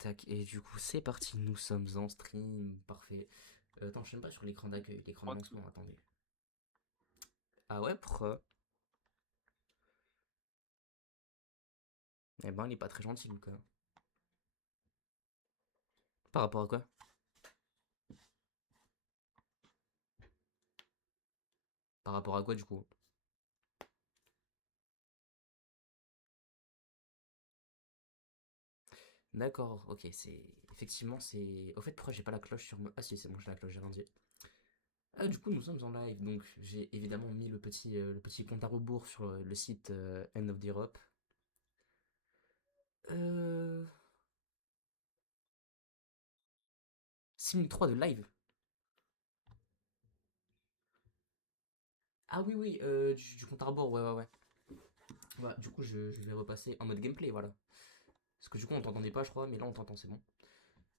tac. Et du coup, c'est parti. Nous sommes en stream. Parfait. Attends, je sais même pas sur l'écran d'accueil, l'écran de crois que- lancement. Attendez. Ah ouais, pourquoi? Eh ben, il est pas très gentil, Lucas. Par rapport à quoi? Par rapport à quoi, du coup? D'accord, ok, c'est. Effectivement, c'est. Au fait, pourquoi j'ai pas la cloche sur moi? Ah si, c'est bon, j'ai la cloche, j'ai rien dit. Ah, du coup, nous sommes en live, donc j'ai évidemment mis le petit compte à rebours sur le site End of the Europe. Euh. 6 minutes 3 de live. Ah oui, oui, du compte à rebours, ouais, ouais, ouais. Bah, du coup, je vais repasser en mode gameplay, voilà. Parce que du coup, on t'entendait pas, je crois, mais là, on t'entend, c'est bon.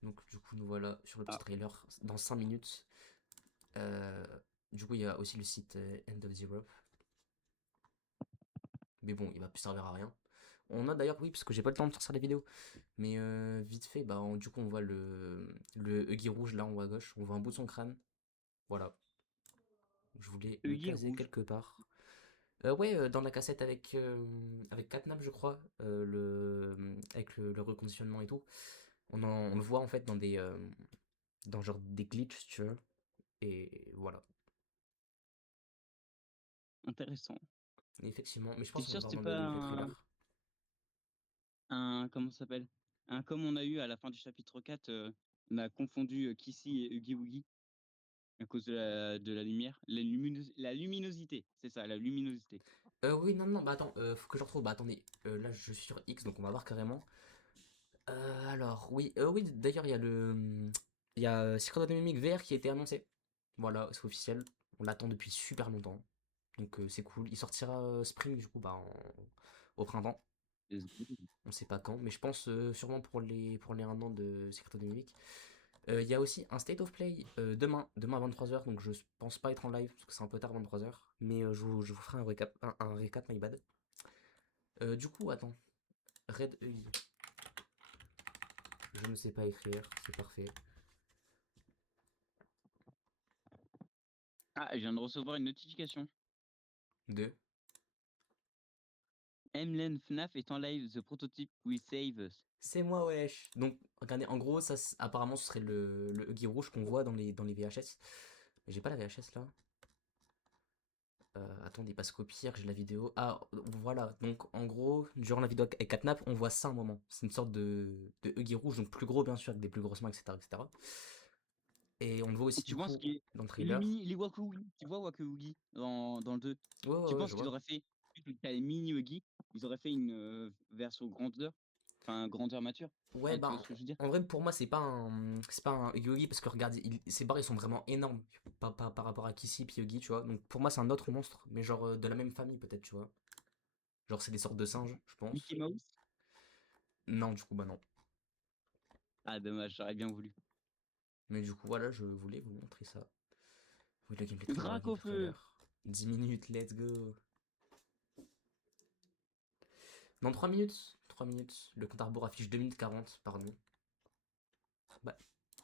Donc, du coup, nous voilà sur le petit Ah, trailer dans 5 minutes. Euh, du coup, il y a aussi le site End of the Rope. Mais bon, il va plus servir à rien. On a d'ailleurs, oui, parce que j'ai pas le temps de sortir les vidéos. Mais vite fait, bah, du coup, on voit le Huggy rouge là en haut à gauche. On voit un bout de son crâne. Voilà. Je voulais le œillet caser rouge. quelque part. Ouais, dans la cassette avec Catnap, je crois. Avec le reconditionnement et tout. On le voit en fait dans genre des glitches, si tu veux. Et voilà. Intéressant. Effectivement. Mais je T'es pense qu'on va sûr que voir c'est dans pas le gameplay trailer. comment ça s'appelle? Comme on a eu à la fin du chapitre 4, on a confondu Kissy et Huggy Wuggy à cause de la lumière. La luminosité, c'est ça, la luminosité. Oui, non, non, bah attends, faut que je retrouve. Bah attendez, là je suis sur X, donc on va voir carrément. Alors, oui, oui, d'ailleurs, il y a Secret of the Mimic VR qui a été annoncé. Voilà, c'est officiel. On l'attend depuis super longtemps. Donc c'est cool. Il sortira Spring, du coup, bah, au printemps. On sait pas quand, mais je pense sûrement pour les 1 an de Secret of the Mimic. Il y a aussi un State of Play demain à 23 h, donc je pense pas être en live parce que c'est un peu tard 23 h. Mais je vous ferai un récap, my bad. Du coup, attends. Red EI. Je ne sais pas écrire, c'est parfait. Ah, je viens de recevoir une notification. Deux. Mlen FNAF est en live, the prototype will save us. C'est moi, wesh. Donc, regardez, en gros, ça, apparemment, ce serait le Huggy rouge qu'on voit dans les VHS. Mais j'ai pas la VHS là. Attendez, parce qu'au pire, j'ai la vidéo. Ah, voilà. Donc, en gros, durant la vidéo avec Catnap, on voit ça un moment. C'est une sorte de Huggy rouge, donc plus gros, bien sûr, avec des plus grosses mains, etc., etc. Et on le voit Et aussi, tu du penses coup, qu'il dans le les trailer. mini, les Waku Woogie, tu vois Waku Woogie dans le 2. Ouais, ouais, Tu ouais, penses je qu'ils vois. auraient fait, vu que t'as les mini Huggy, ils auraient fait une version grandeur, enfin grandeur mature. Ouais, Enfin, tu bah, vois ce que je veux dire? en vrai, pour moi, c'est pas un Yogi parce que regarde, ses barres ils sont vraiment énormes par rapport à Kissy et Yogi, tu vois. Donc pour moi, c'est un autre monstre, mais genre de la même famille, peut-être, tu vois. Genre, c'est des sortes de singes, je pense. Mickey Mouse? Non, du coup, bah non. Ah, dommage, j'aurais bien voulu. Mais du coup, voilà, je voulais vous montrer ça. Oui, le gameplay trailer, le Drac au gameplay feu! trailer. 10 minutes, let's go. Dans 3 minutes, 3 minutes, le compte à rebours affiche 2 minutes 40, pardon. Bah,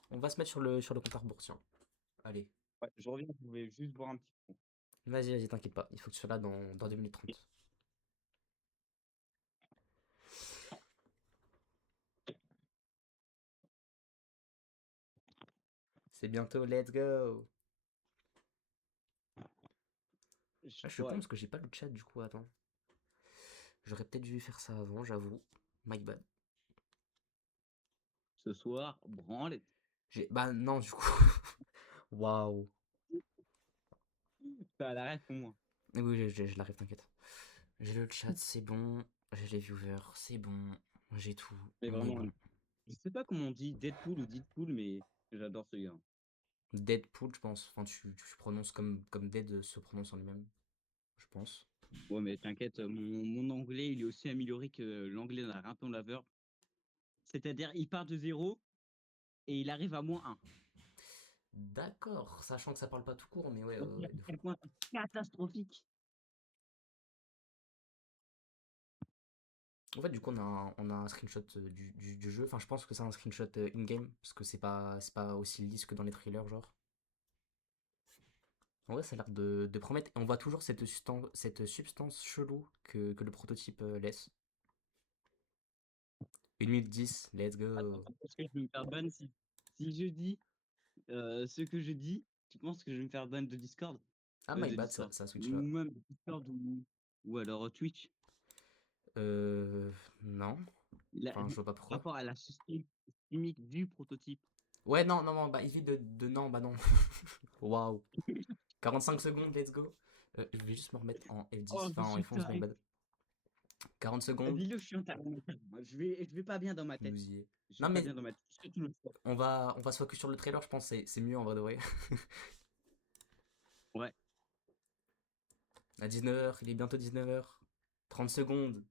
on va se mettre sur le compte à rebours, tiens. Allez, Ouais, je reviens, je voulais juste boire un petit coup. vas-y, t'inquiète pas. Il faut que tu sois là dans 2 minutes 30. C'est bientôt, let's go. Ah, je suis con Ouais, parce que j'ai pas le chat du coup, attends. J'aurais peut-être dû faire ça avant, j'avoue. My bad. ce soir, branle. Bah non, du coup. Waouh. T'as la ref pour moi. Oui, je l'arrive, t'inquiète. J'ai le chat, c'est bon. J'ai les viewers, c'est bon. J'ai tout. Mais On est vraiment, bon. je sais pas comment on dit Deadpool ou Deadpool, mais j'adore ce gars. Deadpool, je pense. Enfin, tu prononces comme Dead se prononce en lui-même, je pense. Ouais, mais t'inquiète, mon anglais, il est aussi amélioré que l'anglais d'un raton laveur. C'est-à-dire, il part de zéro et il arrive à -1. D'accord, sachant que ça parle pas tout court, mais ouais, Donc, ouais, à ouais, de fou. quel point c'est catastrophique. En fait, du coup, on a un screenshot du jeu. Enfin, je pense que c'est un screenshot in-game, parce que c'est pas aussi lisse que dans les trailers, genre. En vrai, ça a l'air de promettre. Et on voit toujours cette substance chelou que le prototype laisse. 1 minute 10, let's Attends, go. parce que je vais me faire ban si je dis ce que je dis, tu penses que je vais me faire ban de Discord? Ah, my De bad, ça, Discord. ça switch Ou là. même de Discord ou alors Twitch. Euh. Non. La- Enfin, je vois pas par pourquoi. rapport à la systémique du prototype. Ouais, non, non, non, bah, évite de non, bah non. Waouh. 45 secondes, let's go. Je vais juste me remettre en F10, Oh, je enfin en suis F11, my taré. bad. 40 secondes, Dis-le, je suis un taré. Moi, je vais pas bien dans ma tête. nous y est. Je Non, vais pas mais bien dans ma tête. Est-ce que tu le sais? on va se focus sur le trailer, je pense, c'est mieux en vrai de vrai. Ouais. À 19h, il est bientôt 19h. 30 secondes,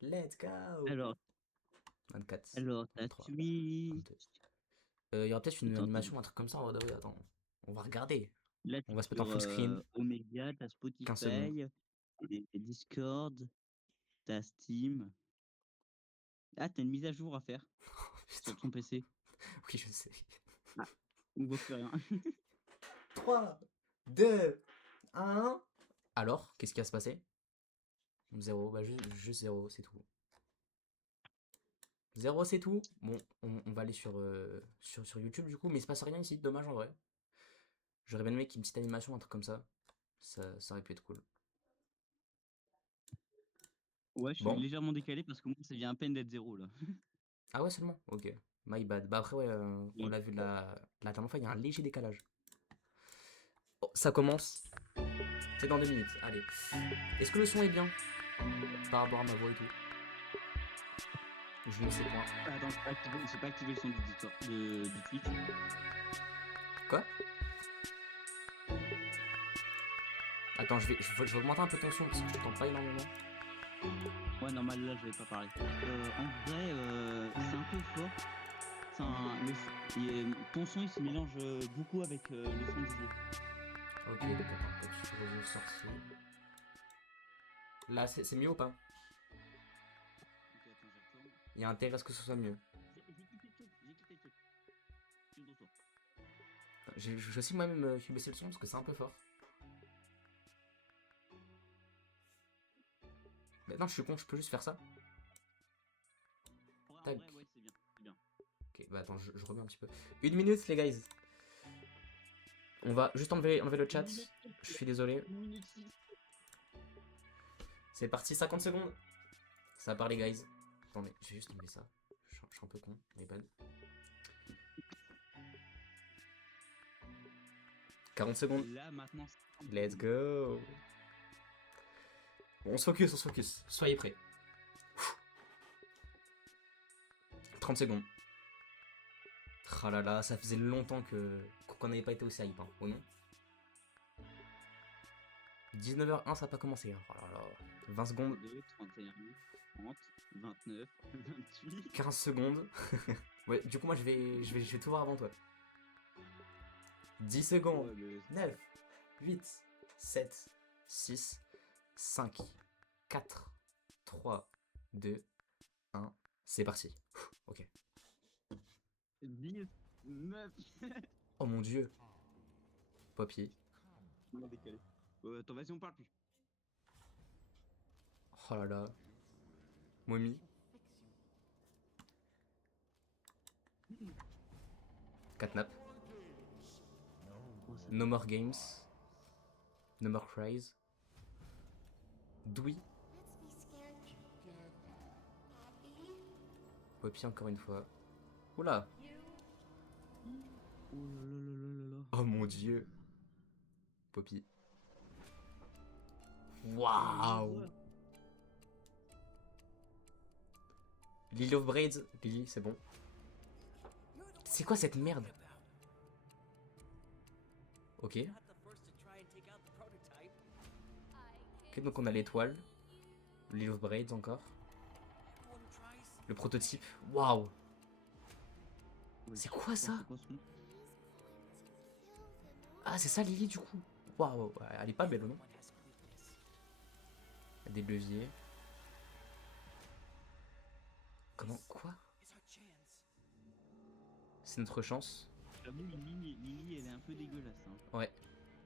let's go. Alors, 24, alors, ta 23, Twitch. 22. Il y aura peut-être une Attends, attends. animation, un truc comme ça en vrai de vrai, attends. On va regarder. Là, On t'es va se mettre en sur full screen, Omega, t'as 15 secondes. Spotify, et Discord, t'as Steam. Ah, t'as une mise à jour à faire Putain, sur ton PC. oui, je sais. Ah, on voit plus rien. 3, 2, 1. Alors, qu'est-ce qui va se passer? Zéro, bah juste 0, c'est tout. 0, c'est tout. Bon, on va aller sur YouTube du coup, mais il se passe rien ici, dommage en vrai. J'aurais bien aimé qu'il y ait une petite animation, un truc comme ça. Ça aurait pu être cool. Ouais, je suis Bon. légèrement décalé parce que moi, ça vient à peine d'être zéro là. Ah ouais, seulement? Ok. My bad. Bah après, ouais, on Oui. l'a vu la dernière fois, il y a un léger décalage. Oh, ça commence. C'est dans 2 minutes. Allez. Est-ce que le son est bien par rapport à ma voix et tout? Je ne sais point. Attends, j'ai pas activé le son du Discord, du Twitch. Quoi? Attends, je vais augmenter un peu ton son parce que je t'entends pas énormément. Ouais, normal, là, je vais pas parler. En vrai, c'est un peu fort. Ton son, il se mélange beaucoup avec le son du jeu. Ok, donc attends, petit revenu sorcier. Là, c'est mieux ou pas? Ok, attends, j'y retourne. Il y a intérêt à ce que ce soit mieux. J'ai quitté le truc, j'ai quitté le truc. Je suis de retour. Je vais aussi moi-même baisser le son parce que c'est un peu fort. Mais non, je suis con, je peux juste faire ça. En Tac. vrai, ouais, c'est bien, c'est bien. Ok, bah attends, je remets un petit peu. 1 minute, les guys. On va juste enlever le Une chat. minute, Je suis désolé. 1 minute 6. C'est parti, 50 secondes. Ça va parler, guys. Attendez, je vais juste enlever ça. Je suis un peu con, mais bad. 40 secondes. Là, maintenant, Let's go. On se focus, on se focus. Soyez prêts. 30 secondes. Oh là là, ça faisait longtemps qu'on n'avait pas été aussi hype, hein, oh non? 19h01, ça n'a pas commencé. Hein. Oh là là. 20 secondes, 32, 31, 30, 29, 28. 15 secondes. Ouais, du coup, moi, je vais tout voir avant toi. 10 secondes. Ouais, mais 9, 8, 7, 6, 5, 4, 3, 2, 1. C'est parti. Ok. 10, 9. Oh mon dieu. Poppy. On a décalé. Attends, vas-y, on parle plus. Oh là là. Mommy. Catnap. Comment ça No more games. No more cries. Dewey. Poppy encore une fois. Oula. Oh là là là là là là. Oh mon dieu. Poppy. Waouh. Lily of Braids. Lily, c'est bon. C'est quoi cette merde? Ok. Ok, donc on a l'étoile. Lily of Braids encore. Le prototype. Waouh. Ouais, C'est quoi ça? c'est quoi ce nom? Ah, c'est ça Lily du coup. Waouh. Elle est pas belle, non? Il y a des leviers. Comment? Quoi? C'est notre chance. J'avoue, Lily, elle est un peu dégueulasse. Hein. Ouais.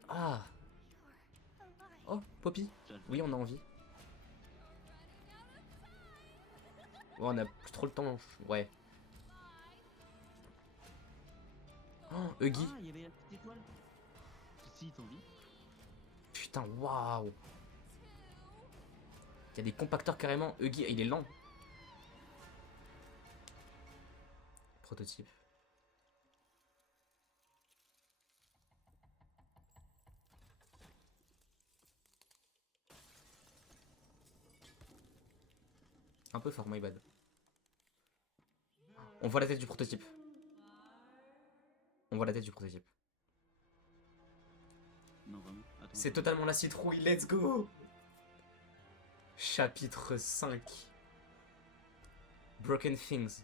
Ah! Oh, Poppy. Oui, on a envie. Oh, on a plus trop le temps. Ouais. Oh, Huggy. Ah, il y avait la petite étoile. Si, t'en vis. Putain, waouh. Il y a des compacteurs carrément. Huggy, il est lent. Prototype. Un peu fort, my bad. On voit la tête du prototype. On voit la tête du prototype. Non, vraiment. Attends, C'est totalement la citrouille, let's go. Chapitre 5. Broken Things.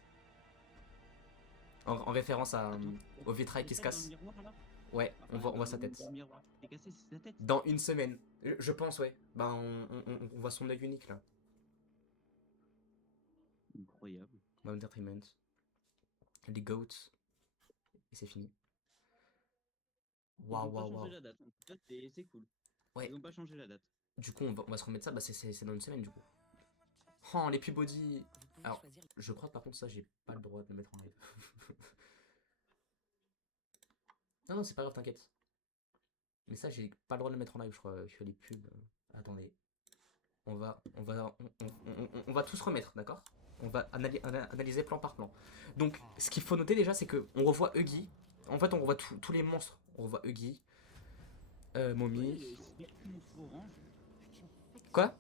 En référence au vitrail qui se casse. Ouais, on voit sa tête. C'est cassé, c'est sa tête. Dans une semaine. Je pense, ouais. Bah, on voit son œil unique, là. Incroyable. Entertainment. Les goats. Et c'est fini. Waouh, Ils ont pas waouh, changé waouh. la date. En tout cas, c'est cool. Ouais. Ils ont pas changé la date. Du coup, on va se remettre ça. Bah, c'est dans une semaine, du coup. Oh, les Peabody. Alors, je crois que par contre, ça, j'ai pas le droit de le mettre en live. Non, non, c'est pas grave, t'inquiète. Mais ça, j'ai pas le droit de le mettre en live, je crois. Je fais les pubs. Attendez. On va tout se remettre, d'accord? On va analyser plan par plan. Donc, ce qu'il faut noter déjà, c'est que on revoit Huggy. En fait, on revoit tous les monstres. On revoit Huggy, Mommy. C'était le monstre orange. Quoi?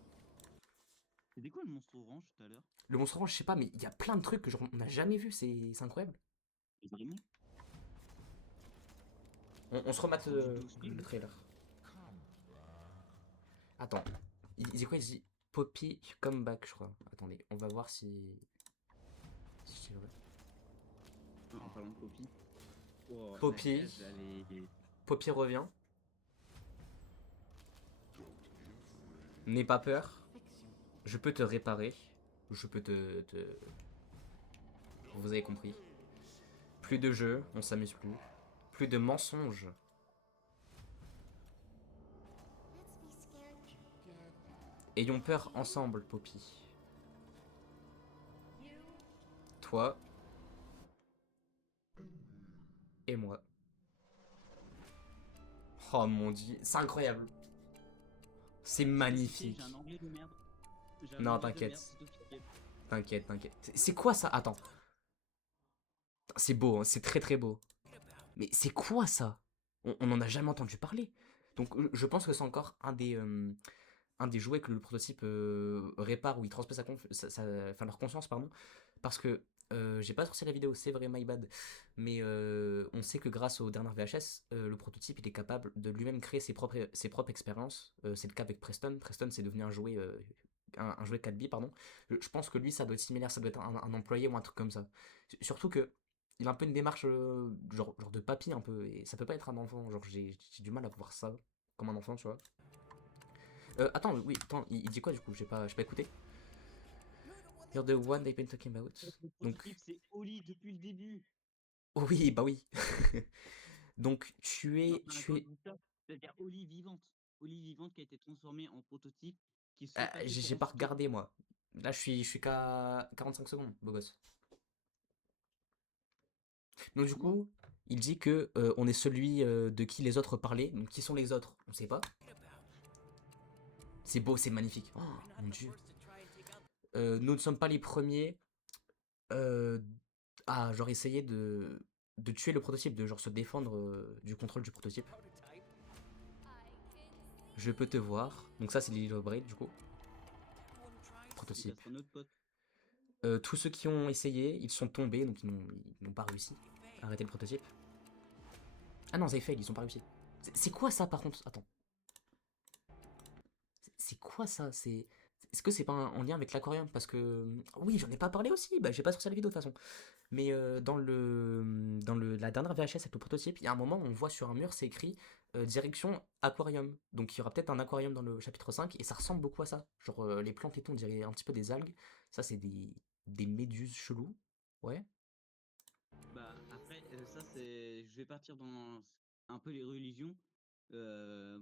C'était quoi le monstre orange tout à l'heure? Le monstre orange, je sais pas, mais il y a plein de trucs que genre, on n'a jamais vu. C'est incroyable. Vraiment? On se remate le trailer. Attends. Il dit quoi? Il dit Poppy comeback, je crois. Attendez, on va voir si c'est vrai. En parlant de Poppy. Oh, Poppy. Poppy revient. N'aie pas peur. Je peux te réparer. Je peux te... Vous avez compris. Plus de jeux, on s'amuse plus. Plus de mensonges. Ayons peur ensemble, Poppy. Toi. Et moi. Oh mon dieu, c'est incroyable. C'est magnifique. Non, t'inquiète. T'inquiète, t'inquiète. C'est quoi ça? Attends. C'est beau, hein, c'est très très beau. Mais c'est quoi ça? On en a jamais entendu parler. Donc je pense que c'est encore un des jouets que le prototype répare ou il transmet enfin, leur conscience, pardon. Parce que j'ai pas sorti la vidéo, c'est vrai, my bad. Mais on sait que grâce aux dernières VHS, le prototype il est capable de lui-même créer ses propres expériences. C'est le cas avec Preston. Preston c'est devenu un jouet 4B, pardon. Je pense que lui ça doit être similaire, ça doit être un employé ou un truc comme ça. Surtout que il a un peu une démarche genre de papy un peu, et ça peut pas être un enfant. Genre j'ai du mal à voir ça comme un enfant, tu vois. Attends, oui, attends, il dit quoi du coup? J'ai pas écouté. You're the one they've been talking about. Donc, c'est Oli depuis le début. oh oui, bah oui. Donc, C'est-à-dire Oli vivante. Oli vivante qui a été transformée en prototype. J'ai pas regardé moi. Là, je suis qu'à 45 secondes, beau gosse. Donc, du coup, il dit que on est celui de qui les autres parlaient. Donc, qui sont les autres? On sait pas. C'est beau, c'est magnifique. Oh mon dieu. Nous ne sommes pas les premiers à genre essayer de tuer le prototype, de genre se défendre du contrôle du prototype. Je peux te voir. Donc ça c'est Lily Braid du coup. Prototype. Tous ceux qui ont essayé, ils sont tombés, donc ils n'ont pas réussi à arrêter le prototype. Ah non, Zayfeld, ils ont pas réussi. C'est quoi ça par contre? Attends. C'est quoi ça? Est-ce que c'est pas en lien avec l'aquarium? Parce que... Oui, j'en ai pas parlé aussi. Bah, j'ai pas sorti la vidéo de toute façon. Mais la dernière VHS avec le prototype, il y a un moment où on voit sur un mur, c'est écrit direction aquarium. Donc il y aura peut-être un aquarium dans le chapitre 5 et ça ressemble beaucoup à ça. Genre les plantes et tout, on dirait un petit peu des algues. Ça, c'est des méduses cheloues. Ouais. Bah, après, ça, c'est. Je vais partir dans un peu les religions.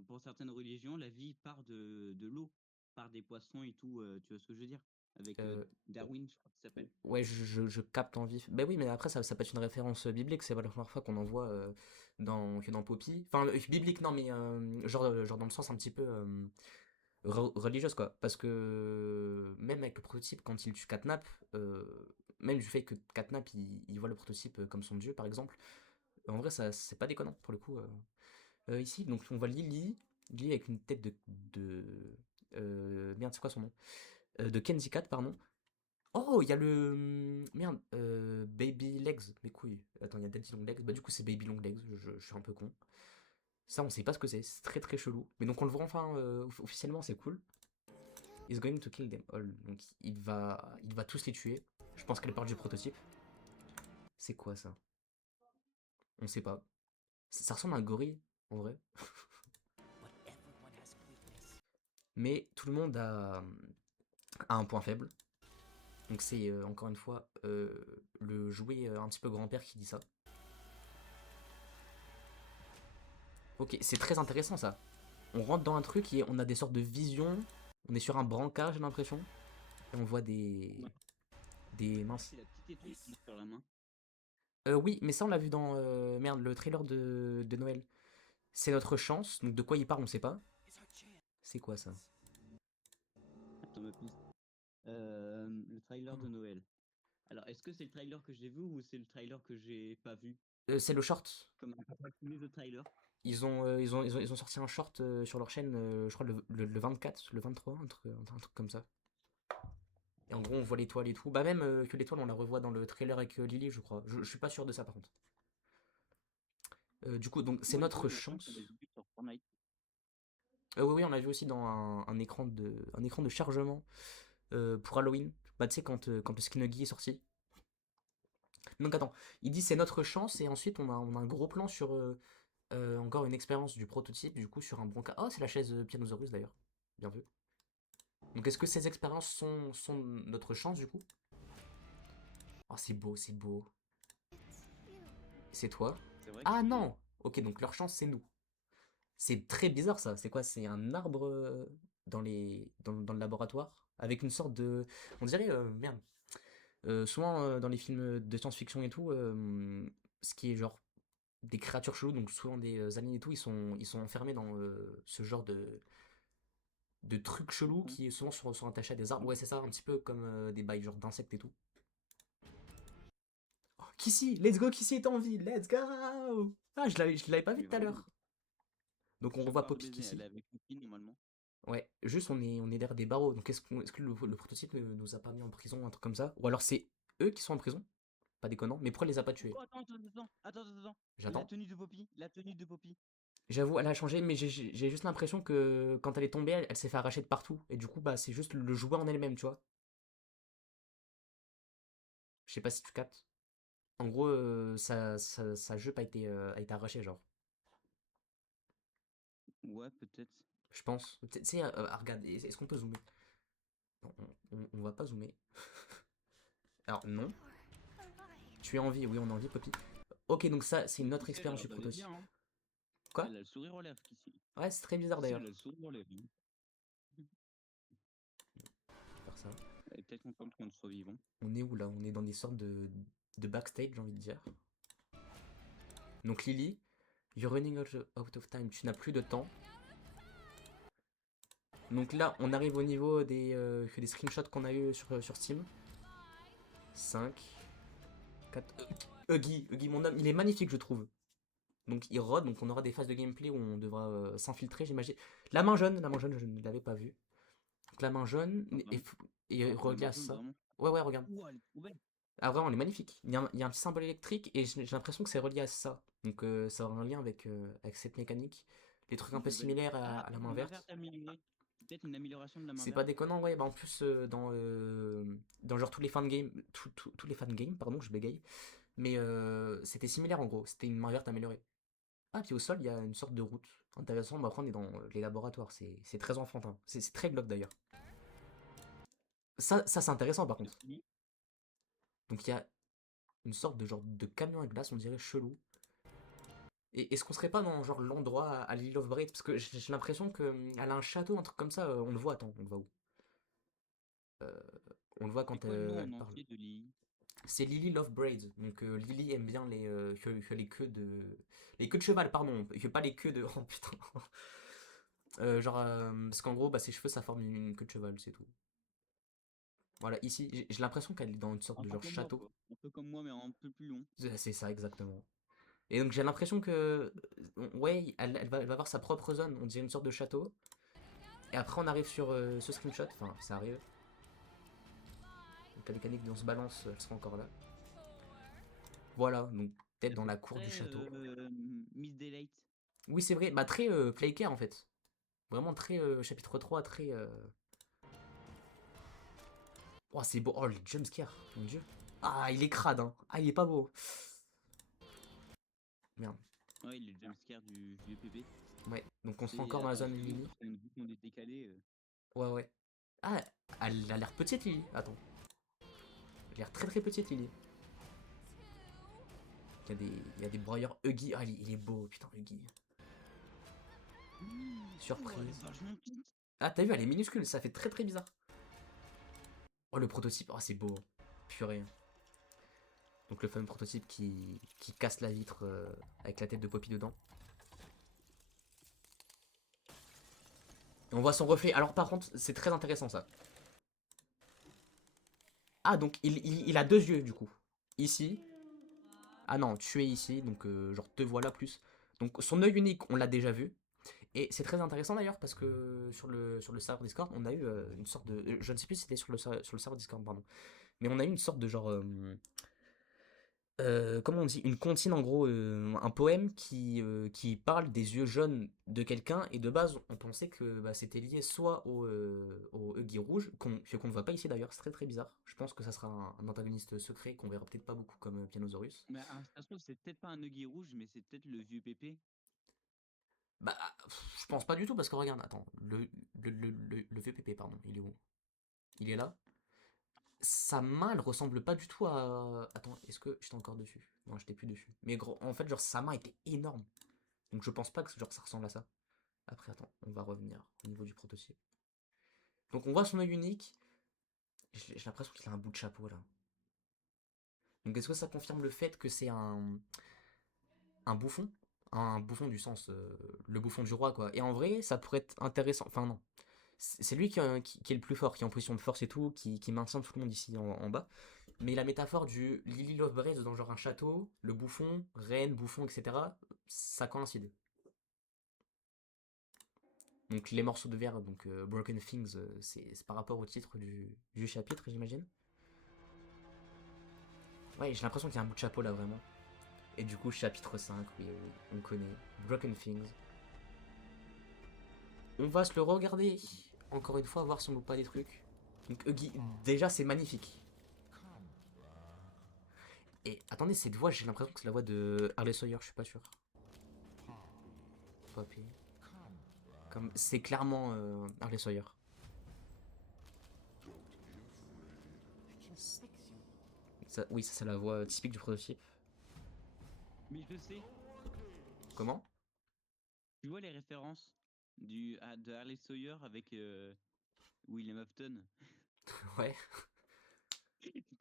Pour certaines religions, la vie part de l'eau, part des poissons et tout. Tu vois ce que je veux dire? Avec Euh, Darwin, je crois qu'il s'appelle. ouais, je capte en vif. Ben oui, mais après, ça peut être une référence biblique. C'est pas la première fois qu'on en voit que dans Poppy. Enfin, biblique, non, mais genre dans le sens un petit peu religieuse, quoi. Parce que même avec le prototype, quand il tue Catnap, euh, même du fait que Catnap, il voit le prototype comme son dieu, par exemple, en vrai, ça c'est pas déconnant, pour le coup. Ici, donc on voit Lily, Lily avec une tête de merde, c'est quoi son nom? De Kenzie Cat, pardon. Oh, il y a le. Merde, Baby Legs, mes couilles. Attends, il y a Daddy Long Legs. Bah, du coup, c'est Baby Long Legs, je suis un peu con. Ça, on sait pas ce que c'est très très chelou. Mais donc, on le voit enfin officiellement, c'est cool. He's going to kill them all. Donc, il va tous les tuer. Je pense qu'elle part du prototype. C'est quoi ça? On sait pas. Ça ressemble à un gorille, en vrai. Mais tout le monde a un point faible. Donc, c'est encore une fois le jouet un petit peu grand-père qui dit ça. Ok, c'est très intéressant ça. On rentre dans un truc et on a des sortes de visions. On est sur un brancard, j'ai l'impression. Et on voit Ouais. des Ça, minces. c'est la petite étoile qu'on a sur la main. Oui, mais ça, on l'a vu dans merde, le trailer de Noël. C'est notre chance. Donc, de quoi il parle, on sait pas. C'est quoi ça? Attends, me pousse. Le trailer de Noël. Alors, est-ce que c'est le trailer que j'ai vu ou c'est le trailer que j'ai pas vu? C'est le short. Comme à peu près tous les autres trailers. Ils ont sorti un short sur leur chaîne, je crois le 24, le 23, un truc comme ça. Et en gros, on voit l'étoile et tout. Bah, même que l'étoile, on la revoit dans le trailer avec Lily, je crois. Je suis pas sûr de ça, par contre. Du coup, donc, c'est Moi, notre l'étoile, il me semble que chance. j'ai vu sur Fortnite. Oui, oui, on l'a vu aussi dans un écran de chargement pour Halloween. Bah, tu sais, quand le Skin Huggy est sorti. Donc, attends, il dit c'est notre chance, et ensuite on a un gros plan sur encore une expérience du prototype, du coup, sur un brancard. Oh, c'est la chaise Pianosaurus d'ailleurs. Bien vu. Donc, est-ce que ces expériences sont notre chance, du coup? Oh, c'est beau, c'est beau. C'est toi? C'est vrai que Ah c'est. non! Ok, donc leur chance, c'est nous. C'est très bizarre ça. C'est quoi? C'est un arbre dans le laboratoire avec une sorte de. On dirait. Merde. Souvent dans les films de science-fiction et tout, ce qui est genre des créatures cheloues, donc souvent des aliens et tout, ils sont enfermés dans ce genre de trucs chelous Cocon. qui souvent sont attachés à des arbres. Ouais, c'est ça, un petit peu comme des bails genre d'insectes et tout. Oh, Kissy, let's go, Kissy est en vie, let's go! Ah, je l'avais pas vu Mais tout à vraiment, l'heure. Donc on je revoit pars Poppy baiser. Elle Kissy. est avec une fille, normalement. Ouais, juste on est derrière des barreaux. Donc est-ce que le prototype ne nous a pas mis en prison, un truc comme ça? Ou alors c'est eux qui sont en prison? Pas déconnant. Mais pourquoi elle les a pas tués? Oh, attends. La J'attends. tenue de Poppy. La tenue de Poppy. J'avoue, elle a changé, mais j'ai juste l'impression que quand elle est tombée, elle s'est fait arracher de partout. Et du coup, bah c'est juste le jouet en elle-même, tu vois. Je sais pas si tu captes. En gros, sa jupe a été arrachée, genre. Ouais, peut-être. Je pense. Tu sais, regarde, est-ce qu'on peut zoomer? Non, on va pas zoomer. Alors, non. Tu es en vie, oui, on est en vie, Poppy. Ok, donc ça, c'est Mais une qui autre sait, elle a expérience l'air du d'aller prototype. bien, hein. Quoi? Elle a le sourire aux lèvres, Kissy. Ouais, c'est très bizarre Kissy, elle a d'ailleurs. le sourire aux lèvres, hein. Faire ça. Elle est peut-être contente qu'on soit vivant. On est où là? On est dans des sortes de backstage, j'ai envie de dire. Donc Lily, you're running out of time. Tu n'as plus de temps. Donc là, on arrive au niveau des screenshots qu'on a eu sur Steam. 5, 4. Huggy, mon homme, il est magnifique, je trouve. Donc il rôde, donc on aura des phases de gameplay où on devra s'infiltrer, j'imagine. La main jaune, je ne l'avais pas vue. Donc la main jaune, Ah, vraiment. et Oh, la main regarde jaune, ça. vraiment. Ouais, ouais, regarde. Ouah, elle est trop belle. Ah, vraiment, elle est magnifique. Il y a un petit symbole électrique et j'ai l'impression que c'est relié à ça. Donc ça aura un lien avec cette mécanique. Les trucs un peu Nouvelle. similaires Ah, à la peut-être main une main verte verte. améliorée. Peut-être une amélioration de la main C'est pas verte. déconnant, ouais. Bah en plus, dans genre tous les fan games, tous les fan games, pardon, je bégaye. Mais c'était similaire en gros. C'était une main verte améliorée. Ah, puis au sol, il y a une sorte de route. Intéressant, bah après on est dans les laboratoires. C'est très enfantin. C'est très glauque d'ailleurs. Ça c'est intéressant par contre. Merci. Donc il y a une sorte de genre de camion à glace, on dirait chelou. Et est-ce qu'on serait pas dans genre l'endroit à l'île of Braid? Parce que j'ai l'impression qu'elle a un château, un truc comme ça. On le voit, attends, on le voit où? Euh, on le voit C'est quand quoi le nom elle en parle. entier de Lily? C'est Lily Love Braid. Donc Lily aime bien que les queues de. Les queues de cheval, pardon. Que pas les queues de. Oh putain. Parce qu'en gros, bah, ses cheveux ça forme une queue de cheval, c'est tout. Voilà, ici, j'ai l'impression qu'elle est dans une sorte Un de peu genre comme moi, château. quoi. Un peu comme moi, mais un peu plus long. C'est ça, exactement. Et donc j'ai l'impression que. Ouais, elle va avoir sa propre zone. On dirait une sorte de château. Et après, on arrive sur ce screenshot. Enfin, ça arrive. Donc la mécanique dont on se balance, elle sera encore là. Voilà, donc peut-être Ça dans fait la cour du très château. Miss Daylight. Oui, c'est vrai. Bah, très Playcare en fait. Vraiment très chapitre 3, très. Oh, c'est beau. Oh, les jumpscares, mon dieu. Ah, il est crade, hein. Ah, il est pas beau. Merde. Ouais, il est le jumpscare du vieux bébé. Ouais, donc on se fait encore C'est dans la attends, zone excuse-moi Lily. parce qu'on vu qu'on est décalé. Ouais, ouais. Ah, elle a l'air petite, Lily. Attends. Elle a l'air très très petite, Lily. Il y a des broyeurs Huggy. Ah, il est beau, putain, Huggy. Oh, elle est Surprise. vachement petite. Ah, t'as vu, elle est minuscule, ça fait très très bizarre. Oh, le prototype. Oh, c'est beau. Purée. Donc le fameux prototype qui casse la vitre avec la tête de Poppy dedans. Et on voit son reflet. Alors par contre, c'est très intéressant ça. Ah, donc il a deux yeux du coup. Ici. Ah non, tu es ici, donc genre te voilà plus. Donc son œil unique, on l'a déjà vu. Et c'est très intéressant d'ailleurs parce que sur le serveur Discord, on a eu une sorte de. Je ne sais plus si c'était sur le serveur Discord, pardon. Mais on a eu une sorte de genre. Comment on dit? Une comptine en gros, un poème qui parle des yeux jaunes de quelqu'un. Et de base, on pensait que bah, c'était lié soit au Huggy rouge, qu'on ne voit pas ici d'ailleurs, c'est très très bizarre. Je pense que ça sera un antagoniste secret qu'on verra peut-être pas beaucoup comme Pianosaurus. Mais ça se trouve, c'est peut-être pas un Huggy rouge, mais c'est peut-être le vieux pépé. Bah, je pense pas du tout parce que regarde, attends, le VPP, pardon, il est où? Il est là. Sa main, elle ressemble pas du tout à. Attends, est-ce que j'étais encore dessus? Non, j'étais plus dessus. Mais gros, en fait, genre, sa main était énorme. Donc je pense pas que genre, ça ressemble à ça. Après, attends, on va revenir au niveau du prototype. Donc on voit son œil unique. J'ai l'impression qu'il a un bout de chapeau là. Donc est-ce que ça confirme le fait que c'est un bouffon? Un bouffon du sens, le bouffon du roi quoi. Et en vrai, ça pourrait être intéressant. Enfin non. C'est lui qui est le plus fort, qui est en position de force et tout, qui maintient tout le monde ici en bas. Mais la métaphore du Lily Love Braid dans genre un château, le bouffon, reine, bouffon, etc., ça coïncide. Donc les morceaux de verre, donc Broken Things, c'est par rapport au titre du chapitre, j'imagine. Ouais, j'ai l'impression qu'il y a un bout de chapeau là vraiment. Et du coup, chapitre 5, oui, oui, on connaît. Broken Things. On va se le regarder encore une fois, voir si on loupe pas des trucs. Donc Huggy, déjà c'est magnifique. Et attendez, cette voix, j'ai l'impression que c'est la voix de Harley Sawyer, je suis pas sûr. Poppy. Comme, c'est clairement Harley Sawyer. Ça, oui, ça c'est la voix typique du prototype. Mais je sais. Comment? Tu vois les références de Harley Sawyer avec William Afton? Ouais.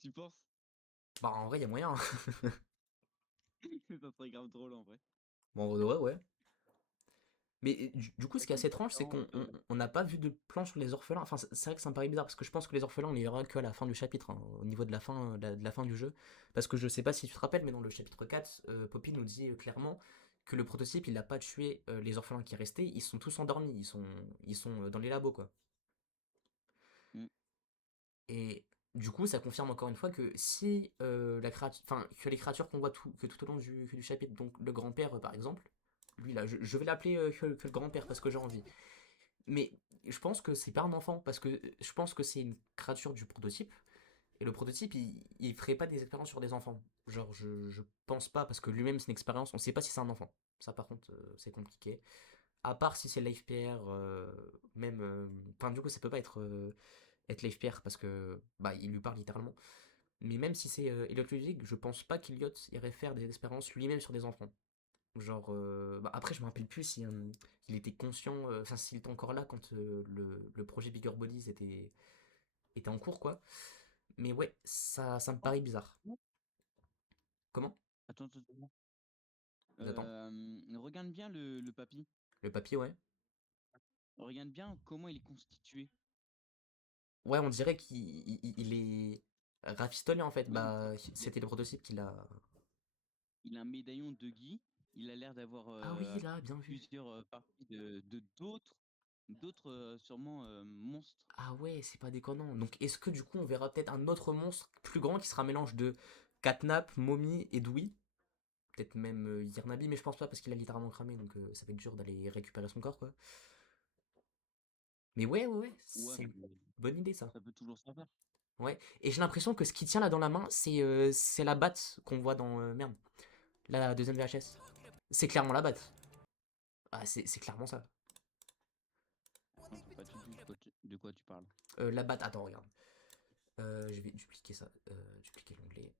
Tu penses? Bah en vrai, il y a moyen. Ça serait grave drôle en vrai. Bon, en vrai, ouais, ouais. Mais du coup, ce qui est Franchement, assez une étrange, c'est référence. qu'on n'a pas vu de plan sur les orphelins. Enfin, c'est vrai que ça me paraît bizarre parce que je pense que les orphelins, on les verra qu'à la fin du chapitre, hein, au niveau de la fin, de la fin du jeu. Parce que je sais pas si tu te rappelles, mais dans le chapitre 4, Poppy nous dit clairement que le prototype, il n'a pas tué les orphelins qui restaient. Ils sont tous endormis. Ils sont dans les labos, quoi. Mm. Et du coup, ça confirme encore une fois que si la créature, enfin, que les créatures qu'on voit tout au long du chapitre, donc le grand-père par exemple, lui là, je vais l'appeler que le grand-père parce que j'ai envie. Mais je pense que c'est pas un enfant parce que je pense que c'est une créature du prototype et le prototype il ferait pas des expériences sur des enfants. Genre, je pense pas parce que lui-même c'est une expérience, on sait pas si c'est un enfant. Ça par contre, c'est compliqué. À part si c'est Life PR, même. Enfin, du coup, ça peut pas être Life PR parce que bah, il lui parle littéralement. Mais même si c'est Elliot Ludwig, je pense pas qu'Elliot irait faire des expériences lui-même sur des enfants. Genre, bah, après, je me rappelle plus si il était conscient, enfin, s'il était encore là quand le projet Bigger Bodies était en cours, quoi. Mais ouais, ça me Oh, paraît bizarre. Comment? attends, attends, attends. Attends. Regarde bien le papy. Le papier, ouais. Regarde bien comment il est constitué. Ouais, on dirait qu'il est rafistolé en fait. Même, Bah, il a, c'était le prototype qu'il a. il a un médaillon de Guy. Il a l'air d'avoir Ah oui, là, bien vu. plusieurs parties de d'autres sûrement monstres. Ah ouais, c'est pas déconnant. Donc, est-ce que du coup, on verra peut-être un autre monstre plus grand qui sera un mélange de Catnap, Mommy et Dewey? Peut-être même Yarnabi, mais je pense pas parce qu'il a littéralement cramé, donc ça va être dur d'aller récupérer son corps, quoi. Mais ouais, ouais, ouais, Ouais, c'est une mais bonne idée ça. ça peut toujours se faire. Ouais. Et j'ai l'impression que ce qu'il tient là dans la main, c'est la batte qu'on voit dans. Merde. La deuxième VHS. C'est clairement la batte. Ah, c'est clairement ça. Je sais pas du tout de quoi tu parles. La batte, attends, regarde. Je vais dupliquer ça. Dupliquer l'onglet.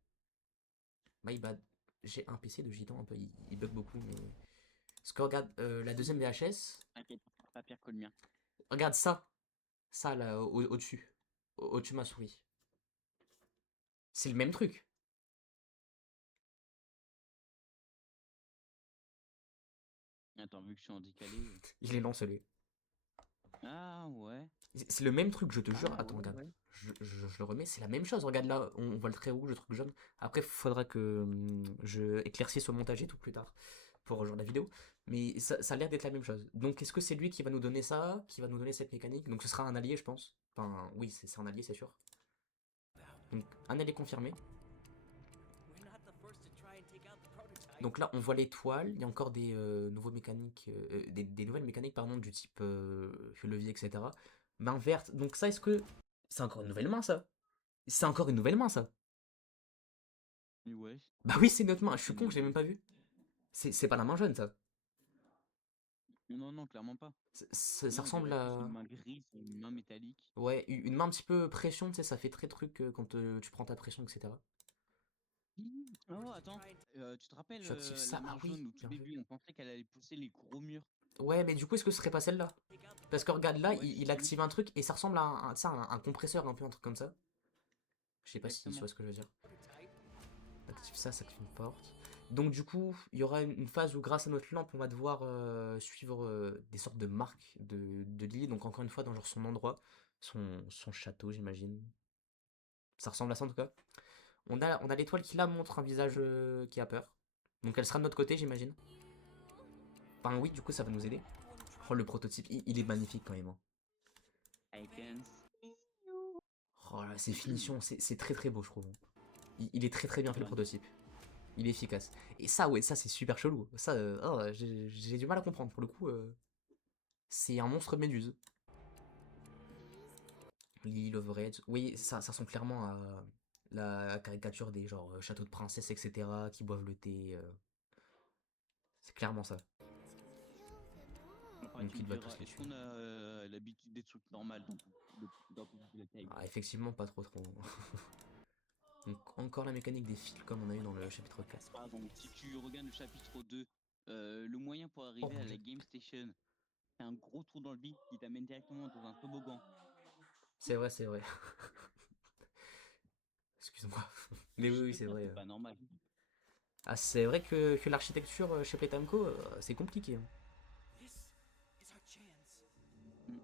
My bad. J'ai un PC de gitan un peu, il bug beaucoup, mais. Parce que regarde, la deuxième VHS. T'inquiète, pas pire que le mien. Regarde ça. Ça là, au-dessus. Au-dessus de ma souris. C'est le même truc. Attends, vu que je suis en décalé. Il est lancelé. Ah ouais. C'est le même truc, je te jure. Ah Attends, ouais, regarde. ouais. Je le remets, c'est la même chose. Regarde là, on voit le trait rouge, le truc jaune. Après, faudra que je éclaircisse au montage et tout plus tard pour rejoindre la vidéo. Mais ça a l'air d'être la même chose. Donc, est-ce que c'est lui qui va nous donner ça, qui va nous donner cette mécanique? Donc, ce sera un allié, je pense. Enfin, oui, c'est un allié, c'est sûr. Donc, un allié confirmé. Donc là, on voit l'étoile. Il y a encore des nouveaux mécaniques, des nouvelles mécaniques, pardon, du type levier, etc. Main verte. Donc ça, est-ce que c'est encore une nouvelle main, ça? C'est encore une nouvelle main, ça? Mais ouais. Bah oui, c'est notre main. Je suis con, je l'ai Hmm. même pas vu. C'est pas la main jaune, ça. Non, non, clairement pas. Ça Non, on ressemble dirait plus une à. main grise, une main métallique. Ouais, une main un petit peu pression, tu sais, ça fait très truc quand tu prends ta pression, etc. Oh, attends. Tu te rappelles Je active ça. la Ah main oui, jaune au tout bien vu. début, on pensait qu'elle allait pousser les gros murs. Ouais, mais du coup, est-ce que ce serait pas celle-là? Parce que regarde là, Ouais, il justement. active un truc et ça ressemble à tu sais, un compresseur, un peu un truc comme ça. Je sais pas si tu Exactement. vois ce que je veux dire. Active ça active une porte. Donc du coup, il y aura une phase où grâce à notre lampe, on va devoir suivre des sortes de marques de Lily. Donc encore une fois, dans genre son endroit, son château, j'imagine. Ça ressemble à ça en tout cas. On a l'étoile qui là montre un visage qui a peur. Donc elle sera de notre côté, j'imagine. Enfin oui, du coup, ça va nous aider. Oh, le prototype, il est magnifique quand même, hein. I can see you. Oh là, ses finitions, c'est très très beau, je trouve. Il est très très bien fait le Ouais. prototype. Il est efficace. Et ça, ouais, ça c'est super chelou. Ça, j'ai du mal à comprendre. Pour le coup, c'est un monstre méduse. Lily of Rage. Oui, ça ressemble clairement à la caricature des genre châteaux de princesse, etc. qui boivent le thé. C'est clairement ça. Après, Donc tu me il va diras, tous les est-ce tuer. qu'on a l'habitude des trucs normaux dans le Time? Ah, effectivement, pas trop trop. Donc encore la mécanique des fils comme on a eu dans le chapitre 4. Par exemple, si tu regardes le chapitre 2, le moyen pour Oh arriver mon à la dieu. Game Station, c'est un gros trou dans le vide qui t'amène directement dans un toboggan. C'est vrai, c'est vrai. Excuse-moi. Mais oui, Je oui, peux c'est dire, vrai. c'est pas normal. Ah, c'est vrai que l'architecture chez Playtime.co, c'est compliqué, hein. Mm.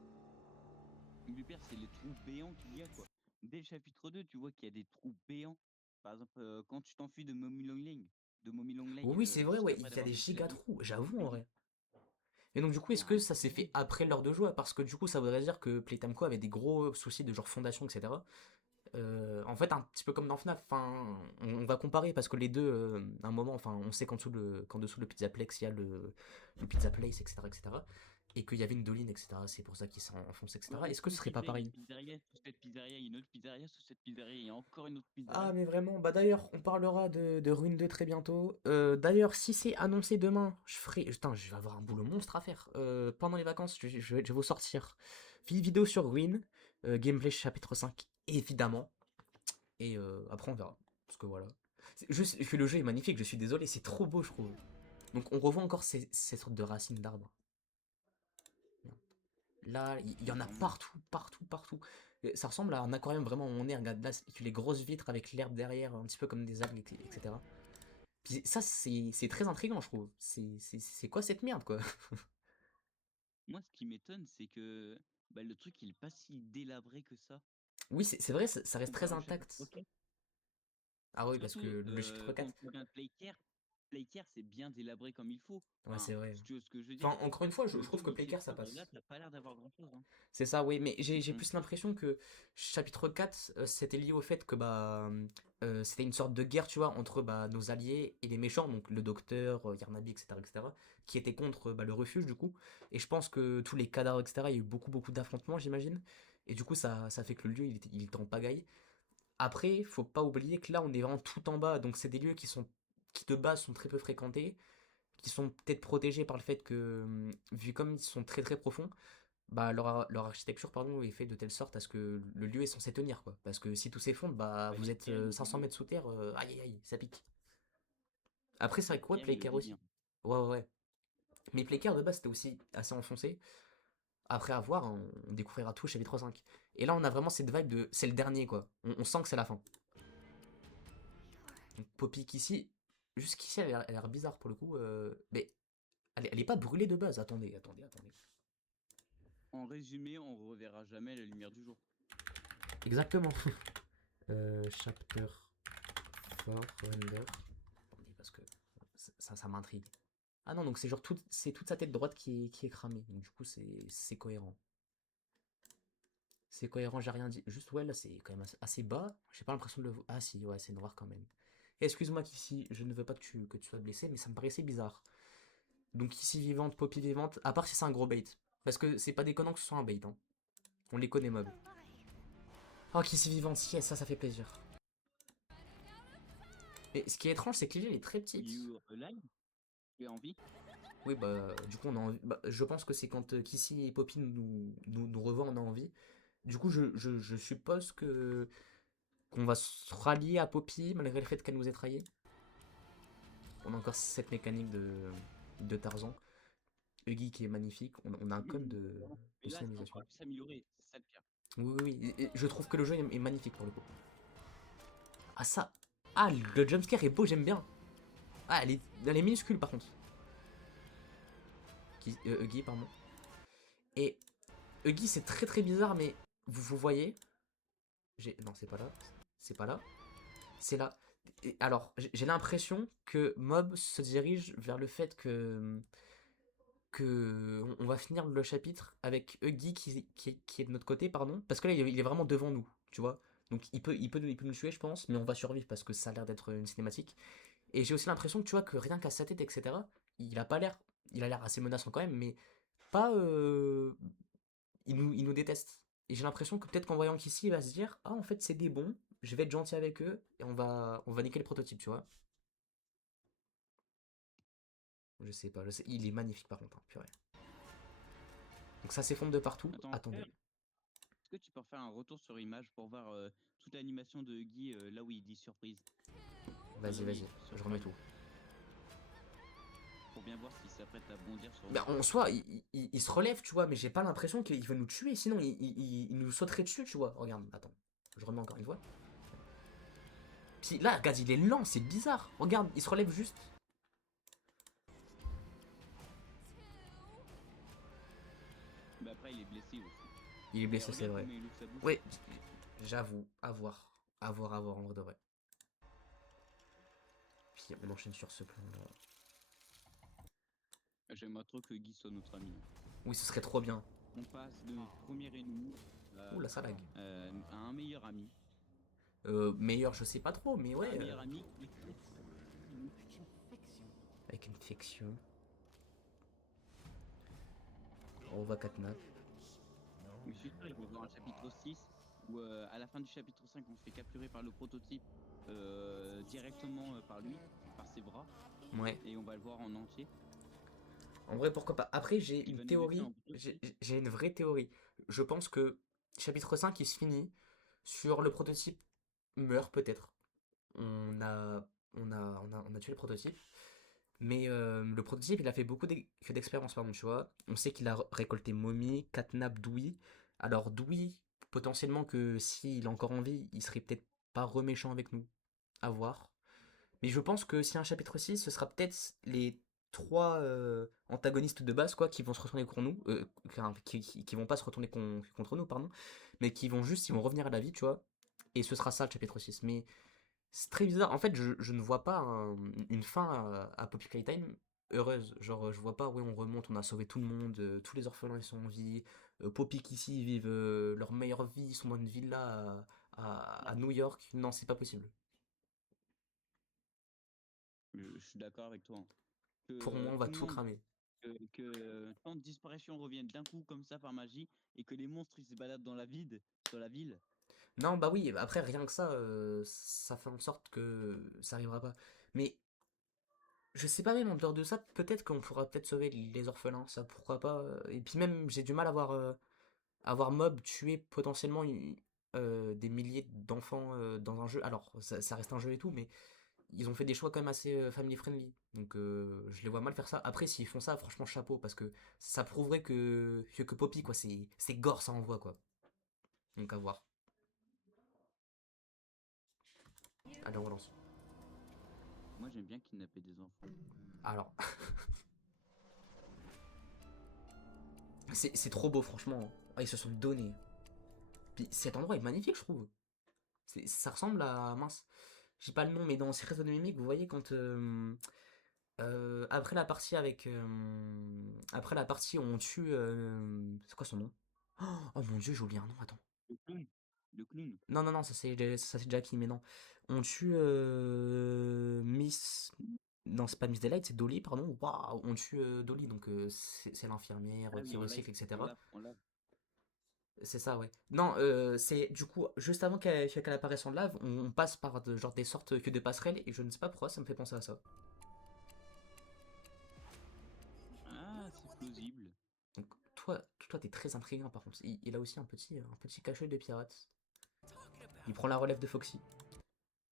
Le pire, c'est les trous béants qu'il y a, quoi. Dès le chapitre 2, tu vois qu'il y a des trous béants. Par exemple, quand tu t'enfuis de Mommy Long Leg, Oui, oui, c'est vrai, juste ouais, après il y a l'avoir des détruit la giga ville, trous, j'avoue en mais vrai. Et donc du coup, c'est est-ce que un ça s'est fait trou. après l'heure de jeu? Parce que du coup, ça voudrait dire que Playtime.co avait des gros soucis de genre fondation, etc. En fait, un petit peu comme dans FNAF, enfin, on va comparer parce que les deux, à un moment, enfin, on sait qu'en dessous le Pizzaplex, il y a le Pizza Place, etc., etc. Et qu'il y avait une doline, etc. C'est pour ça qu'ils s'enfoncent, Ouais, etc. mais Est-ce que ce comme serait tu pas disais, il y a pareil? une pizzeria, sous cette pizzeria, il y a une autre pizzeria, sous cette pizzeria, il y a encore une autre Ah, pizzeria. mais vraiment, bah d'ailleurs, on parlera de Ruine 2 très bientôt. D'ailleurs, si c'est annoncé demain, Putain, je vais avoir un boulot monstre à faire. Pendant les vacances, je vais vous sortir vidéo sur Ruine, gameplay chapitre 5, évidemment. Et après, on verra. Parce que voilà. C'est juste que le jeu est magnifique, je suis désolé, c'est trop beau, je trouve. Donc, on revoit encore ces sortes de racines d'arbres. Là, il y en a Clairement. partout, partout, partout. Ça ressemble à un aquarium vraiment où on est. Regarde là, les grosses vitres avec l'herbe derrière, un petit peu comme des algues, etc. Puis ça, c'est très intriguant, je trouve. C'est quoi cette merde, quoi? Moi, ce qui m'étonne, c'est que bah, le truc, il est pas si délabré que ça. Oui, c'est vrai, ça reste très Comparé au chapitre intact. 4. Ah oui, parce que Surtout le chapitre quand 4. tu regardes Playcare, Playcare, c'est bien délabré comme il faut. Ouais, c'est Enfin, vrai. si tu veux ce que je veux dire. Enfin, encore une fois, je Le trouve 2 que où il Playcare, ça s'effondre, là, passe. t'as pas l'air d'avoir grand-chose. Hein. C'est ça, oui, mais j'ai Mm. plus l'impression que chapitre 4, c'était lié au fait que bah c'était une sorte de guerre, tu vois, entre bah, nos alliés et les méchants, donc le docteur, Yarnaby, etc., etc., qui étaient contre bah, le refuge, du coup. Et je pense que tous les cadavres, etc., il y a eu beaucoup, beaucoup d'affrontements, j'imagine. Et du coup, ça fait que le lieu, il était en pagaille. Après, faut pas oublier que là, on est vraiment tout en bas, donc c'est des lieux qui de base sont très peu fréquentés, qui sont peut-être protégés par le fait que, vu comme ils sont très très profonds, bah leur architecture pardon est faite de telle sorte à ce que le lieu est censé tenir quoi. Parce que si tout s'effondre, bah Bah, vous les êtes pierres, il est 500 bien. mètres sous terre, aïe aïe aïe, ça pique. Après c'est Les vrai que ouais, pierres, il le Playcare dit aussi. bien. Ouais ouais ouais. Mais Playcare de base c'était aussi assez enfoncé. Après à voir, hein, on découvrira tout au chapitre 5. Et là on a vraiment cette vibe de c'est le dernier quoi. On sent que c'est la fin. Donc Poppy ici, jusqu'ici elle a l'air bizarre pour le coup. Mais elle est pas brûlée de base. Attendez, attendez, attendez. En résumé, on reverra jamais la lumière du jour. Exactement. Chapter 4 render. Attendez, parce que ça m'intrigue. Ah non, donc c'est genre c'est toute sa tête droite qui est cramée. Donc du coup, c'est cohérent. C'est cohérent, j'ai rien dit. Juste, ouais, là, c'est quand même assez bas. J'ai pas l'impression de le voir. Ah si, ouais, c'est noir quand même. Excuse-moi qu'ici, je ne veux pas que tu sois blessé, mais ça me paraissait bizarre. Donc ici, vivante, Poppy vivante, à part si c'est un gros bait. Parce que c'est pas déconnant que ce soit un bait. Hein. On les connaît, mob. Oh, qu'ici vivante, yes, ça fait plaisir. Mais ce qui est étrange, c'est que l'île est très petite. You alive? Tu es en vie? Oui, bah, du coup, on a envie. Bah, je pense que c'est quand Kissy et Poppy nous revoient, on a envie. Du coup, je suppose que qu'on va se rallier à Poppy malgré le fait qu'elle nous ait trahis. On a encore cette mécanique de Tarzan. Huggy qui est magnifique. On a un code de Mais là, ça signalisation. encore pu s'améliorer. C'est ça le pire. Oui, oui, oui. Et je trouve que le jeu est magnifique pour le coup. Ah, ça. Ah, le jumpscare est beau, j'aime bien. Ah, elle est minuscule par contre. Huggy, pardon. Et Huggy, c'est très très bizarre, mais vous voyez. Non, c'est pas là. C'est pas là. C'est là. Et alors, j'ai l'impression que Mob se dirige vers le fait que on va finir le chapitre avec Huggy qui est de notre côté, pardon. Parce que là, il est vraiment devant nous, tu vois. Donc il peut nous tuer, je pense, mais on va survivre parce que ça a l'air d'être une cinématique. Et j'ai aussi l'impression que tu vois que rien qu'à sa tête, etc., il a pas l'air. Il a l'air assez menaçant quand même, mais pas. Il nous déteste. Et j'ai l'impression que peut-être qu'en voyant qu'ici, il va se dire ah, en fait, c'est des bons, je vais être gentil avec eux, et on va niquer le prototype, tu vois. Je sais pas, je sais. Il est magnifique par contre, hein, purée. Donc ça s'effondre de partout. Attends, frère, Attendez. est-ce que tu peux faire un retour sur image pour voir toute l'animation de Guy là où il dit surprise? Enfin, là Vas-y, où il vas-y, est je remets surprise. tout. Pour bien voir s'il s'apprête à bondir sur Ben, nous. en soi, il se relève, tu vois, mais j'ai pas l'impression qu'il veut nous tuer, sinon il nous sauterait dessus, tu vois. Regarde, attends, je remets encore une fois. Puis là, regarde, il est lent, c'est bizarre. Regarde, il se relève juste. Mais après, il est blessé aussi. Il est Mais blessé, c'est regarde vrai. comment il ouvre sa bouche. Ouais, j'avoue, à voir. À voir, en vrai de vrai. Puis on enchaîne sur ce plan-là. J'aimerais trop que Guy soit notre ami. Hein. Oui, ce serait trop bien. On passe de notre premier ennemi Ouh, là, ça lag. à un meilleur ami. Meilleur, je sais pas trop, mais À un ouais. meilleur ami Avec une fiction. On va Catnap. mais je suis sûr, il va y avoir un chapitre 6 où à la fin du chapitre 5, on se fait capturer par le prototype directement par lui, par ses bras, Ouais. et on va le voir en entier. En vrai, pourquoi pas. Après, j'ai Il une va nous laisser théorie. en J'ai prototype. j'ai une vraie théorie. Je pense que chapitre 5, il se finit sur le prototype meurt peut-être. On a, on a tué le prototype. Mais le prototype, il a fait beaucoup d'expériences, pardon, tu vois. On sait qu'il a récolté Mommy, Catnap, Dewey. Alors Dewey, potentiellement que s'il est encore en vie, il serait peut-être pas reméchant avec nous. À voir. Mais je pense que si un chapitre 6, ce sera peut-être les trois antagonistes de base, quoi, qui vont se retourner contre nous. Enfin, qui vont pas se retourner contre nous, pardon. Mais qui vont juste, ils vont revenir à la vie, tu vois. Et ce sera ça le chapitre 6. Mais c'est très bizarre. En fait, je ne vois pas une fin à Poppy Playtime heureuse. Genre, je vois pas, ouais, on remonte, on a sauvé tout le monde, tous les orphelins ils sont en vie. Poppy Kissy ils vivent leur meilleure vie, ils sont dans une villa à New York. Non, c'est pas possible. Je suis d'accord avec toi, hein. Que Pour moi, on va tout le tout monde, cramer. que tant de disparitions reviennent d'un coup comme ça par magie et que les monstres ils se baladent dans la ville. Non, bah oui, après, rien que ça, ça fait en sorte que ça arrivera pas. Mais je sais pas, même en dehors de ça, peut-être qu'on pourra peut-être sauver les orphelins, ça pourquoi pas. Et puis même, j'ai du mal à voir Mob tuer potentiellement des milliers d'enfants dans un jeu. Alors, ça reste un jeu et tout, mais ils ont fait des choix quand même assez family friendly. Donc, je les vois mal faire ça. Après, s'ils font ça, franchement, chapeau, parce que ça prouverait que Poppy, quoi, c'est gore, ça envoie, quoi. Donc, à voir. Allez, on relance. Moi j'aime bien kidnapper des enfants. Alors, c'est trop beau, franchement. Ah, ils se sont donnés. Puis cet endroit est magnifique, je trouve. Ça ressemble à. Mince. J'ai pas le nom, mais dans Secrets of the Mimic, vous voyez, quand. Après la partie avec. Après la partie où on tue. C'est quoi son nom? Oh mon dieu, j'ai oublié un nom, attends. Le clown. Le clown. Non, non, non, ça c'est Jackie, mais non. On tue Miss. Non, c'est pas Miss Delight, c'est Dolly, pardon. Waouh, on tue Dolly, donc c'est l'infirmière Ah qui oui, en live. recycle, On etc. l'a, on l'a. C'est ça, ouais. Non, c'est du coup, juste avant qu'elle apparaisse en lave, on passe par genre des sortes que de passerelles, et je ne sais pas pourquoi ça me fait penser à ça. Ah, c'est plausible. Donc, toi, t'es très intriguant par contre. Il a aussi un petit cachet de pirate. Il prend la relève de Foxy.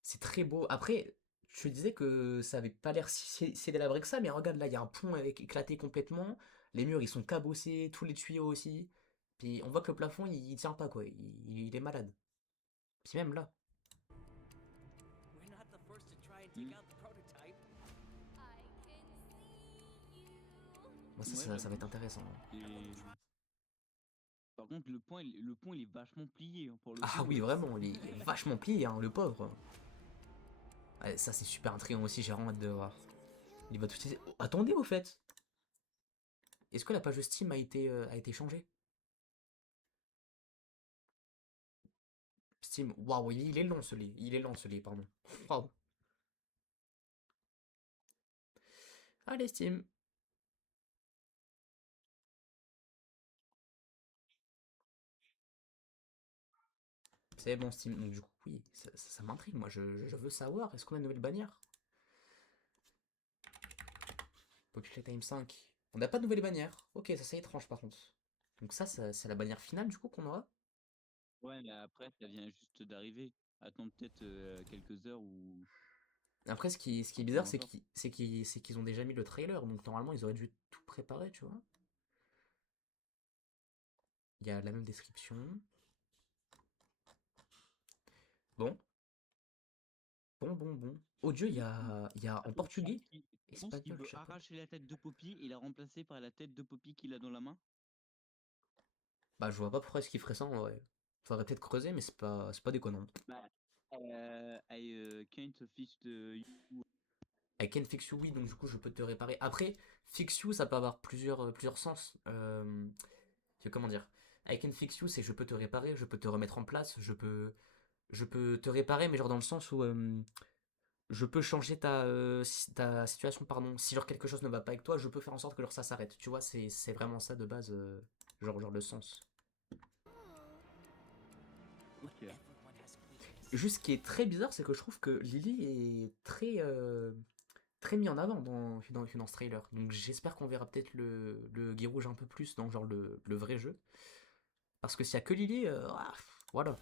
C'est très beau. Après, je te disais que ça avait pas l'air si délabré que ça, mais regarde là, il y a un pont éclaté complètement. Les murs, ils sont cabossés, tous les tuyaux aussi. Puis on voit que le plafond, il tient pas quoi. Il est malade. Puis même là. Hmm. Bon, ça, Ouais, ça va être j'avoue. intéressant. Et par contre, le pont, il est vachement plié, hein, pour le Ah coup. oui, vraiment, il est vachement plié, hein, le pauvre. Ouais, ça, c'est super intriguant aussi, j'ai vraiment hâte de voir. Il va tout utiliser. Oh, attendez, au fait. Est-ce que la page Steam a été changée? Steam, waouh, il est long ce lit. Il est lent ce lit, pardon. Waouh. Allez, Steam. C'est bon, Steam. Donc, du coup, oui, ça m'intrigue. Moi, je veux savoir. Est-ce qu'on a une nouvelle bannière? Popular Time 5. On n'a pas de nouvelle bannière. Ok, ça c'est étrange par contre. Donc, ça c'est la bannière finale du coup qu'on aura. Ouais, mais après, ça vient juste d'arriver. Attends peut-être quelques heures ou Après, ce qui est encore bizarre, un c'est jour. qu'ils ont déjà mis le trailer. Donc, normalement, ils auraient dû tout préparer, tu vois. Il y a la même description. Bon, bon. Oh Dieu, il y a en portugais. Tu penses qu'il Espagnol, veut japonais. arracher la tête de Poppy et la remplacer par la tête de Poppy qu'il a dans la main? Bah, je vois pas pourquoi est-ce qu'il ferait ça en vrai. Faudrait peut-être creuser, mais c'est pas déconnant. Bah, I can't fix you. I can fix you, oui, donc du coup, je peux te réparer. Après, fix you, ça peut avoir plusieurs sens. Comment dire? I can fix you, c'est je peux te réparer, je peux te remettre en place, je peux te réparer, mais genre dans le sens où je peux changer ta situation, pardon. Si genre quelque chose ne va pas avec toi, je peux faire en sorte que genre ça s'arrête. Tu vois, c'est vraiment ça de base, genre le sens. Ok. Juste ce qui est très bizarre, c'est que je trouve que Lily est très mis en avant dans ce trailer. Donc j'espère qu'on verra peut-être le Guy Rouge un peu plus dans genre le vrai jeu. Parce que s'il y a que Lily, voilà.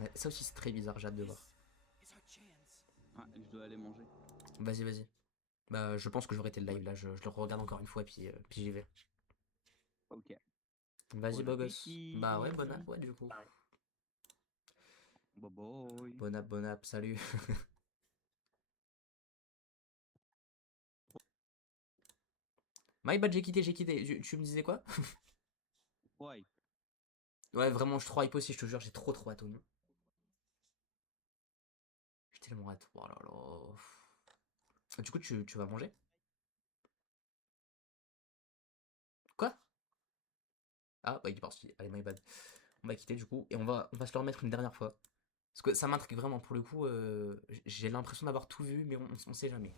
Ouais, ça aussi, c'est très bizarre, j'ai hâte de voir. Ah, je dois aller manger. Vas-y, vas-y. Bah, je pense que je vais arrêter le Ouais. live là, je le regarde encore une fois, puis j'y vais. Ok. Vas-y, Bon beau gosse. Bah ouais, bon appétit. app, ouais, du coup. Bye bye. Bon app, salut. My bad, j'ai quitté. Tu me disais quoi? Ouais. Ouais, vraiment, je suis trop hype aussi, je te jure, j'ai trop hâte au nom. J'ai tellement hâte. Oh là là. Du coup, tu vas manger? Quoi? Ah, bah il est parti. Allez, my bad. On va quitter du coup, et on va se le remettre une dernière fois. Parce que ça m'intrigue vraiment, pour le coup, j'ai l'impression d'avoir tout vu, mais on sait jamais.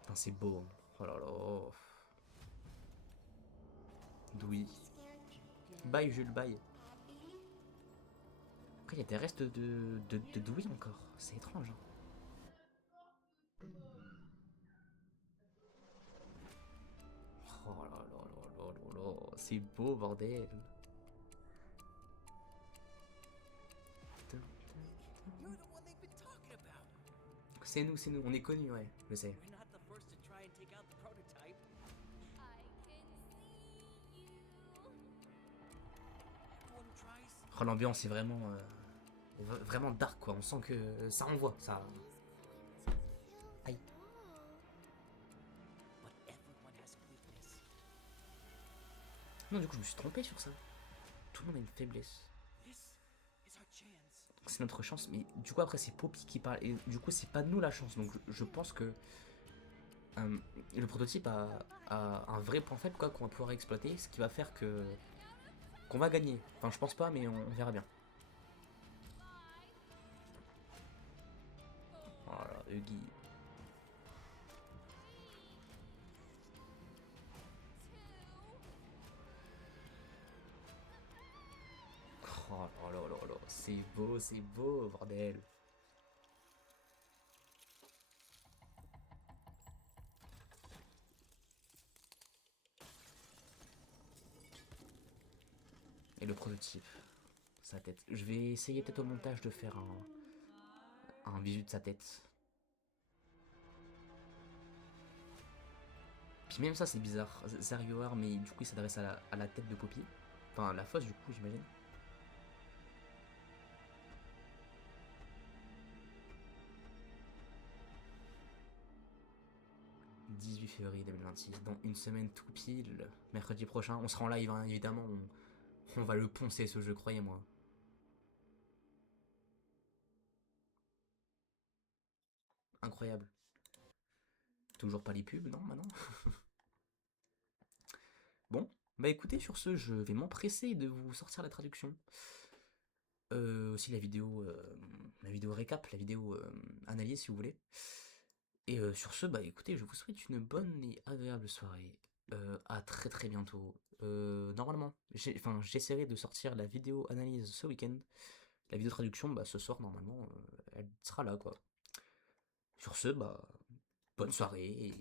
Putain, c'est beau, hein. Oh là là. Douy. Bye, Jules, bye. Après, il y a des restes de Douy encore. C'est étrange, hein. Oh là là là là là là. C'est beau, bordel. C'est nous, on est connus, ouais, je sais. Oh, l'ambiance est vraiment, vraiment dark, quoi. On sent que ça envoie, ça. Aïe. Non, du coup, je me suis trompé sur ça. Tout le monde a une faiblesse. C'est notre chance, mais du coup, après, c'est Poppy qui parle. Et du coup, c'est pas nous la chance. Donc, je pense que euh, le prototype a un vrai point faible, quoi, qu'on va pouvoir exploiter. Ce qui va faire que qu'on va gagner. Enfin, je pense pas, mais on verra bien. Voilà, Huggy. Oh là là là là, c'est beau, bordel. Et le prototype, sa tête. Je vais essayer peut-être au montage de faire un visu de sa tête. Puis même ça, c'est bizarre. Zergoar, mais du coup, il s'adresse à la tête de Poppy. Enfin, la fosse, du coup, j'imagine. 18 février 2026, dans une semaine tout pile, mercredi prochain, on sera en live, hein, évidemment, on va le poncer ce jeu, croyez-moi. Incroyable. Toujours pas les pubs, non, maintenant. Bon, bah écoutez, sur ce, je vais m'empresser de vous sortir la traduction. Aussi la vidéo récap, la vidéo analyse si vous voulez. Et sur ce, bah écoutez, je vous souhaite une bonne et agréable soirée. À très bientôt. Normalement, j'essaierai de sortir la vidéo analyse ce week-end. La vidéo traduction, bah ce soir normalement, elle sera là quoi. Sur ce, bah bonne soirée et